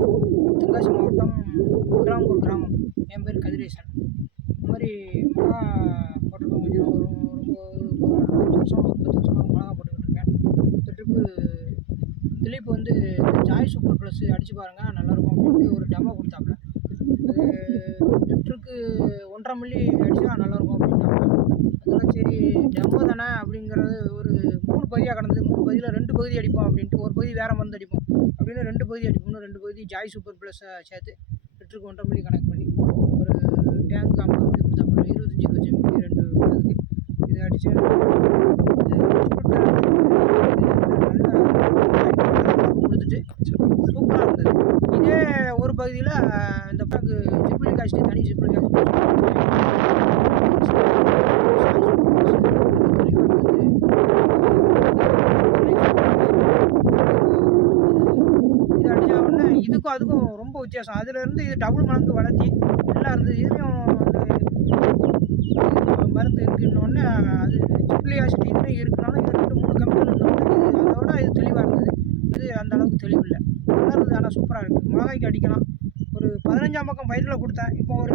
தென்காசி மாவட்டம் விக்ராம்பூர் கிராமம். என் பேர் கதிரேசன். இந்த மாதிரி மிளகா போட்டிருக்கோம். கொஞ்சம் ஒரு ரொம்ப ஒரு 5 வருஷம் 10 வருஷமாக மிளகா போட்டுக்கிட்டு இருக்கேன். இந்த ட்ரிப்பு திலீப் வந்து ஜாய் சூப்பர் ப்ளஸ் அடித்து பாருங்கள் நல்லாயிருக்கும் அப்படின்ட்டு ஒரு டெமோ கொடுத்தாப்புல. அது லிட்டருக்கு 1.5 மில்லி அடித்தா நல்லாயிருக்கும் அப்படின்ட்டாங்க. அதெல்லாம் சரி டெமோ தானே அப்படிங்கிறது ஒரு 3 பகுதியாக கிடந்தது. 3 பகுதியில் 2 பகுதி அடிப்போம் அப்படின்ட்டு, ஒரு பகுதி வேறு மருந்து அடிப்போம் அப்படின்னு 2 பகுதி அடிப்போம். இன்னும் 2 பகுதி ஜாய் சூப்பர் ப்ளஸ்ஸை சேர்த்து லிட்டருக்கு 1.5 மில்லி கணக்கு பண்ணி ஒரு டேங்க் 50 மில்லி கொடுத்தாப்புல. 25 மில்லி 2 இதுக்கு இதை அடித்தேன். கொடுத்துட்டு சூப்பராக இருந்தது. இதே ஒரு பகுதியில் இந்த பேக்கு ஜிப்ளிக் ஆசிட் தனி ஜிப்ளிக் ஆசிட் இது அடித்தா உடனே இதுக்கும் அதுக்கும் ரொம்ப வித்தியாசம். அதுலேருந்து இது டபுள் மடங்கு வளர்த்தி நல்லா இருந்தது. இதுலேயும் அந்த மருந்து இருக்குன்னொடனே அது ஜிப்ளிக் ஆசிட் இன்னும் இருக்குனாலும் இது 2-3 கெமிக்கல் இருந்தோடனே இது அதோட இது தெளிவாக இருந்தது. இது அந்த அளவுக்கு தெளிவு இல்லை. நல்லா இருந்தது. ஆனால் சூப்பராக இருக்குது. மிளகாய்க்கு அடிக்கலாம். ஒரு 15ஆம் பக்கம் பயிரில் கொடுத்தேன். இப்போ ஒரு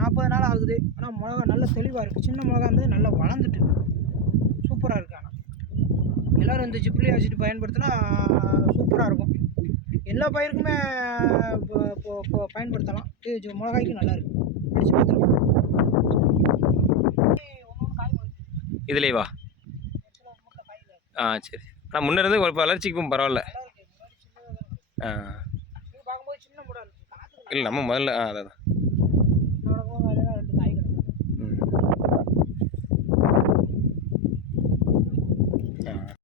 40 நாள் ஆகுது. ஆனால் மிளகா நல்ல தெளிவாக இருக்குது. சின்ன மிளகா இருந்தது நல்லா வளர்ந்துட்டு சூப்பராக இருக்குது. ஆனால் எல்லோரும் இந்த ஜிப்ளிக் ஆசிட் பயன்படுத்தினா சூப்பராக இருக்கும். எல்லா பயிருக்குமே பயன்படுத்தலாம். இது மிளகாய்க்கு நல்லா இருக்குது. அடித்து பார்த்துருக்கோம். இதுலேவா? சரி. ஆனால் முன்னே இருந்து ஒரு வளர்ச்சிக்கும் பரவாயில்ல. பார்க்கும்போது சின்ன மூடாக இருந்துச்சு. இல்லை நம்ம முதல்ல அதான்